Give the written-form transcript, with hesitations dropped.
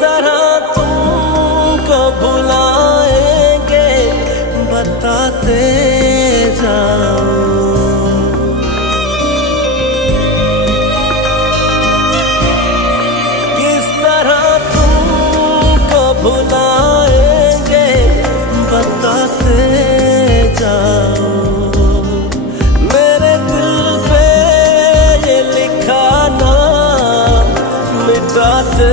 तरह तुमको भुलाएंगे बताते जाओ। किस तरह तुमको भुलाएंगे बताते जाओ। मेरे दिल पे ये लिखा नाम मिटाते